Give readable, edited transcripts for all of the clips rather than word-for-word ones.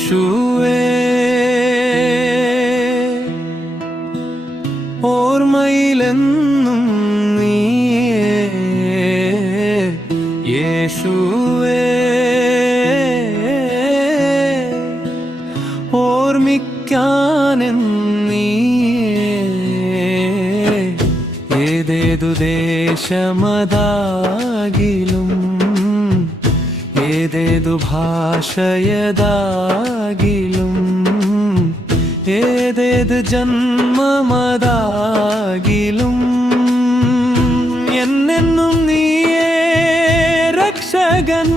യേശുവേ ഓർമ്മയിലെന്നും നീയേ യേശുവേ ഓർമ്മിക്കാനെന്നീയേ ഏതേതു ദേശമതാകിലും ഏതേതു ഭാഷയതാകിലും ഏതേത് ജന്മമതാകിലും എന്നെന്നും നീയേ രക്ഷകൻ.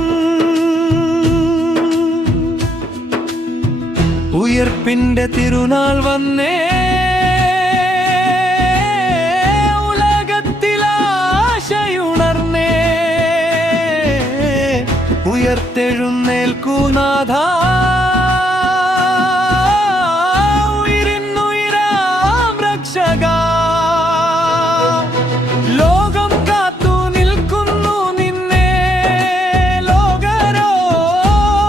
ഉയർപ്പിന്റെ തിരുനാൾ വന്നേ, ഉലകത്തിലാശയുണർന്നേ, ഉയർത്തെഴുന്നേൽക്കൂ നാഥാ, ഉയിരിന്നുയിരാം രക്ഷകാ. ലോകം കാത്തു നിൽക്കുന്നു നിന്നെ, ലോകരോ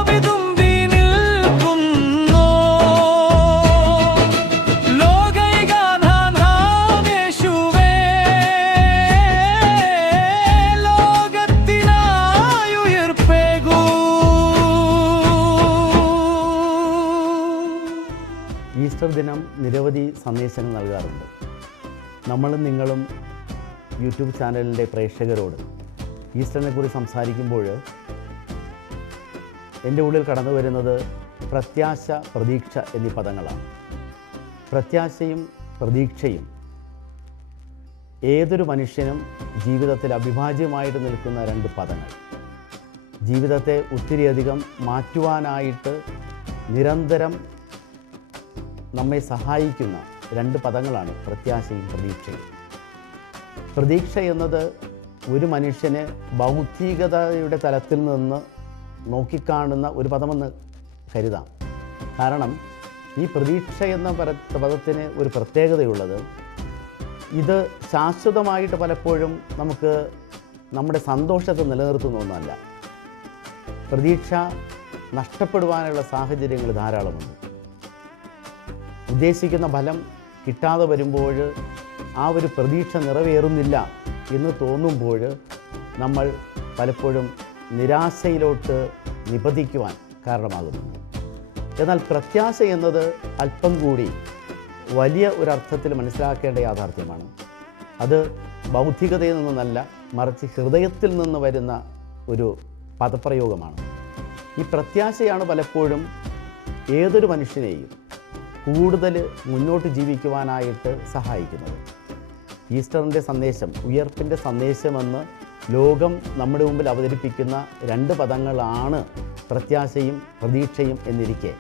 വിതുമ്പി നിൽക്കുന്നു. ലോകൈകാനാം യേശുവേ, ലോകത്തിനായി ഉയർപ്പേകൂ. ഈസ്റ്റർ ദിനം നിരവധി സന്ദേശങ്ങൾ നൽകാറുണ്ട്. നമ്മളും നിങ്ങളും യൂട്യൂബ് ചാനലിൻ്റെ പ്രേക്ഷകരോട് ഈസ്റ്ററിനെ കുറിച്ച് സംസാരിക്കുമ്പോൾ എൻ്റെ ഉള്ളിൽ കടന്നു വരുന്നത് പ്രത്യാശ, പ്രതീക്ഷ എന്നീ പദങ്ങളാണ്. പ്രത്യാശയും പ്രതീക്ഷയും ഏതൊരു മനുഷ്യനും ജീവിതത്തിൽ അവിഭാജ്യമായിട്ട് നിൽക്കുന്ന രണ്ട് പദങ്ങൾ. ജീവിതത്തെ ഒത്തിരിയധികം മാറ്റുവാനായിട്ട് നിരന്തരം നമ്മെ സഹായിക്കുന്ന രണ്ട് പദങ്ങളാണ് പ്രത്യാശയും പ്രതീക്ഷയും. പ്രതീക്ഷ എന്നത് ഒരു മനുഷ്യന് ഭൗതികതയുടെ തലത്തിൽ നിന്ന് നോക്കിക്കാണുന്ന ഒരു പദമെന്ന് കരുതാം. കാരണം ഈ പ്രതീക്ഷ എന്ന പദത്തിന് ഒരു പ്രത്യേകതയുള്ളത്, ഇത് ശാശ്വതമായിട്ട് പലപ്പോഴും നമുക്ക് നമ്മുടെ സന്തോഷത്തെ നിലനിർത്തുന്ന ഒന്നല്ല. പ്രതീക്ഷ നഷ്ടപ്പെടുവാനുള്ള സാഹചര്യങ്ങൾ ധാരാളമുണ്ട്. ഉദ്ദേശിക്കുന്ന ഫലം കിട്ടാതെ വരുമ്പോൾ, ആ ഒരു പ്രതീക്ഷ നിറവേറുന്നില്ല എന്ന് തോന്നുമ്പോൾ നമ്മൾ പലപ്പോഴും നിരാശയിലോട്ട് നിപതിക്കുവാൻ കാരണമാകുന്നുണ്ട്. എന്നാൽ പ്രത്യാശ എന്നത് അല്പം കൂടി വലിയ ഒരർത്ഥത്തിൽ മനസ്സിലാക്കേണ്ട യാഥാർത്ഥ്യമാണ്. അത് ബൗദ്ധികതയിൽ നിന്നല്ല, മറിച്ച് ഹൃദയത്തിൽ നിന്ന് വരുന്ന ഒരു പദപ്രയോഗമാണ്. ഈ പ്രത്യാശയാണ് പലപ്പോഴും ഏതൊരു മനുഷ്യനെയും കൂടുതൽ മുന്നോട്ട് ജീവിക്കുവാനായിട്ട് സഹായിക്കുന്നത്. ഈസ്റ്ററിൻ്റെ സന്ദേശം, ഉയർപ്പിൻ്റെ സന്ദേശമെന്ന് ലോകം നമ്മുടെ മുമ്പിൽ അവതരിപ്പിക്കുന്ന രണ്ട് പദങ്ങളാണ് പ്രത്യാശയും പ്രതീക്ഷയും എന്നിരിക്കെ,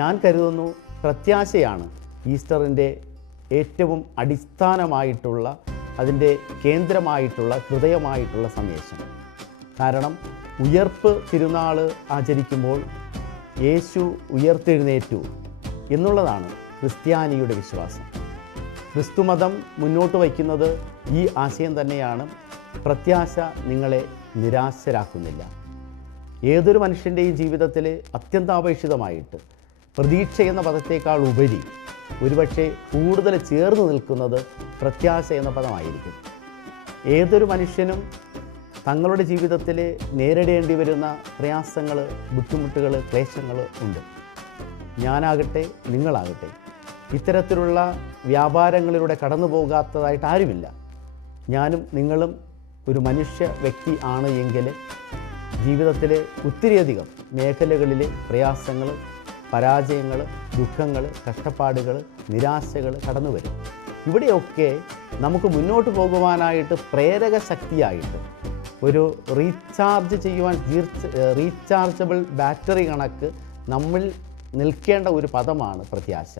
ഞാൻ കരുതുന്നു പ്രത്യാശയാണ് ഈസ്റ്ററിൻ്റെ ഏറ്റവും അടിസ്ഥാനമായിട്ടുള്ള, അതിൻ്റെ കേന്ദ്രമായിട്ടുള്ള, ഹൃദയമായിട്ടുള്ള സന്ദേശം. കാരണം ഉയർപ്പ് തിരുനാൾ ആചരിക്കുമ്പോൾ യേശു ഉയർത്തെഴുന്നേറ്റു എന്നുള്ളതാണ് ക്രിസ്ത്യാനിയുടെ വിശ്വാസം. ക്രിസ്തുമതം മുന്നോട്ട് വയ്ക്കുന്നത് ഈ ആശയം തന്നെയാണ്. പ്രത്യാശ നിങ്ങളെ നിരാശരാക്കുന്നില്ല. ഏതൊരു മനുഷ്യൻ്റെയും ജീവിതത്തിൽ അത്യന്താപേക്ഷിതമായിട്ട് പ്രതീക്ഷ എന്ന പദത്തേക്കാൾ ഉപരി ഒരുപക്ഷെ കൂടുതൽ ചേർന്ന് നിൽക്കുന്നത് പ്രത്യാശ എന്ന പദമായിരിക്കും. ഏതൊരു മനുഷ്യനും തങ്ങളുടെ ജീവിതത്തിൽ നേരിടേണ്ടി വരുന്ന പ്രയാസങ്ങൾ, ബുദ്ധിമുട്ടുകൾ, ക്ലേശങ്ങൾ ഉണ്ട്. ഞാനാകട്ടെ, നിങ്ങളാകട്ടെ, ഇത്തരത്തിലുള്ള വ്യാപാരങ്ങളിലൂടെ കടന്നു പോകാത്തതായിട്ട് ആരുമില്ല. ഞാനും നിങ്ങളും ഒരു മനുഷ്യ വ്യക്തി ആണ് എങ്കിൽ ജീവിതത്തിൽ ഒത്തിരിയധികം മേഖലകളിൽ പ്രയാസങ്ങൾ, പരാജയങ്ങൾ, ദുഃഖങ്ങൾ, കഷ്ടപ്പാടുകൾ, നിരാശകൾ കടന്നു വരും. ഇവിടെയൊക്കെ നമുക്ക് മുന്നോട്ട് പോകുവാനായിട്ട് പ്രേരക ശക്തിയായിട്ട് ഒരു റീചാർജബിൾ ബാറ്ററി കണക്ക് നമ്മൾ നിൽക്കേണ്ട ഒരു പദമാണ് പ്രത്യാശ.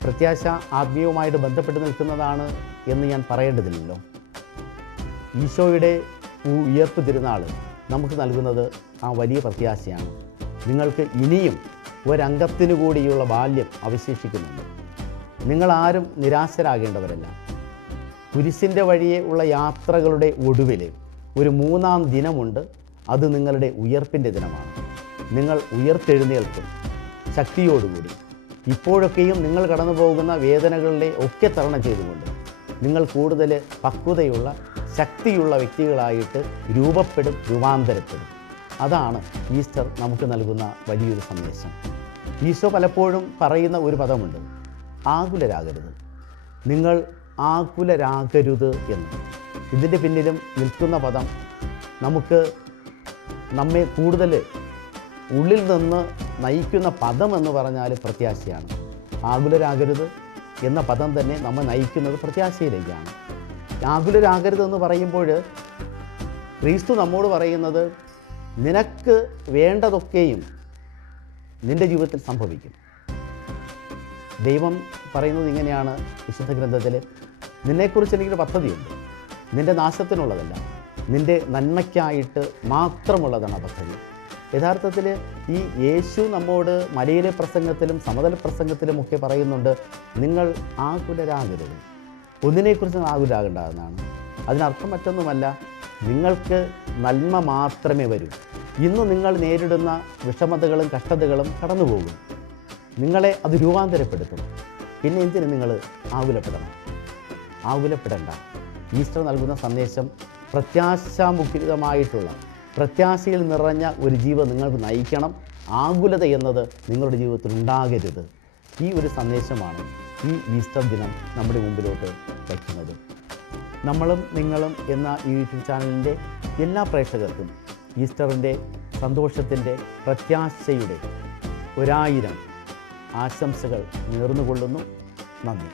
പ്രത്യാശ ആത്മീയവുമായിട്ട് ബന്ധപ്പെട്ട് നിൽക്കുന്നതാണ് എന്ന് ഞാൻ പറയേണ്ടതില്ലല്ലോ. ഈശോയുടെ ഉയർപ്പ് തിരുനാൾ നമുക്ക് നൽകുന്നത് ആ വലിയ പ്രത്യാശയാണ്. നിങ്ങൾക്ക് ഇനിയും ഒരംഗത്തിനു കൂടിയുള്ള ബാല്യം അവശേഷിക്കുന്നുണ്ട്. നിങ്ങളാരും നിരാശരാകേണ്ടവരല്ല. കുരിശിൻ്റെ വഴിയെ ഉള്ള യാത്രകളുടെ ഒടുവിൽ ഒരു മൂന്നാം ദിനമുണ്ട്. അത് നിങ്ങളുടെ ഉയർപ്പിൻ്റെ ദിനമാണ്. നിങ്ങൾ ഉയർത്തെഴുന്നേൽക്കും ശക്തിയോടുകൂടി. ഇപ്പോഴൊക്കെയും നിങ്ങൾ കടന്നു പോകുന്ന വേദനകളിലെ ഒക്കെ തരണം ചെയ്തുകൊണ്ട് നിങ്ങൾ കൂടുതൽ പക്വതയുള്ള ശക്തിയുള്ള വ്യക്തികളായിട്ട് രൂപാന്തരപ്പെടും. അതാണ് ഈസ്റ്റർ നമുക്ക് നൽകുന്ന വലിയൊരു സന്ദേശം. ഈശോ പലപ്പോഴും പറയുന്ന ഒരു പദമുണ്ട്, ആകുലരാകരുത്. നിങ്ങൾ ആകുലരാകരുത് എന്ന്. ഇതിൻ്റെ പിന്നിലും നിൽക്കുന്ന പദം നമ്മെ കൂടുതൽ ഉള്ളിൽ നിന്ന് നയിക്കുന്ന പദം എന്ന് പറഞ്ഞാൽ പ്രത്യാശയാണ്. ആകുലരാകരുത് എന്ന പദം തന്നെ നമ്മെ നയിക്കുന്നത് പ്രത്യാശയിലേക്കാണ്. ആകുലരാകരുത് എന്ന് പറയുമ്പോൾ ക്രിസ്തു നമ്മോട് പറയുന്നത്, നിനക്ക് വേണ്ടതൊക്കെയും നിൻ്റെ ജീവിതത്തിൽ സംഭവിക്കും. ദൈവം പറയുന്നത് ഇങ്ങനെയാണ് വിശുദ്ധ ഗ്രന്ഥത്തിൽ, നിന്നെക്കുറിച്ച് എനിക്കൊരു പദ്ധതിയുണ്ട്, നിൻ്റെ നാശത്തിനുള്ളതല്ല, നിൻ്റെ നന്മയ്ക്കായിട്ട് മാത്രമുള്ളതാണ് ആ പദ്ധതി. യഥാർത്ഥത്തിൽ ഈ യേശു നമ്മോട് മലയിലെ പ്രസംഗത്തിലും സമതല പ്രസംഗത്തിലുമൊക്കെ പറയുന്നുണ്ട്, നിങ്ങൾ ആകുലരാകരുത്. ഒന്നിനെക്കുറിച്ച് നിങ്ങൾ ആകുലരാകേണ്ട എന്നാണ്. അതിനർത്ഥം മറ്റൊന്നുമല്ല, നിങ്ങൾക്ക് നന്മ മാത്രമേ വരൂ. ഇന്ന് നിങ്ങൾ നേരിടുന്ന വിഷമതകളും കഷ്ടതകളും കടന്നു പോകും. നിങ്ങളെ അത് രൂപാന്തരപ്പെടുത്തും. പിന്നെ എന്തിന് നിങ്ങൾ ആകുലപ്പെടണ്ട. ഈസ്റ്റർ നൽകുന്ന സന്ദേശം പ്രത്യാശാമുഖരിതമായിട്ടുള്ള, പ്രത്യാശയിൽ നിറഞ്ഞ ഒരു ജീവിതം നിങ്ങൾക്ക് നയിക്കണം. ആകുലത എന്നത് നിങ്ങളുടെ ജീവിതത്തിൽ ഉണ്ടാകരുത്. ഈ ഒരു സന്ദേശമാണ് ഈ ഈസ്റ്റർ ദിനം നമ്മുടെ മുമ്പിലോട്ട് വയ്ക്കുന്നത്. നമ്മളും നിങ്ങളും എന്ന ഈ യൂട്യൂബ് ചാനലിൻ്റെ എല്ലാ പ്രേക്ഷകർക്കും ഈസ്റ്ററിൻ്റെ സന്തോഷത്തിൻ്റെ, പ്രത്യാശയുടെ 1000 ആശംസകൾ നേർന്നുകൊള്ളുന്നു. നന്ദി.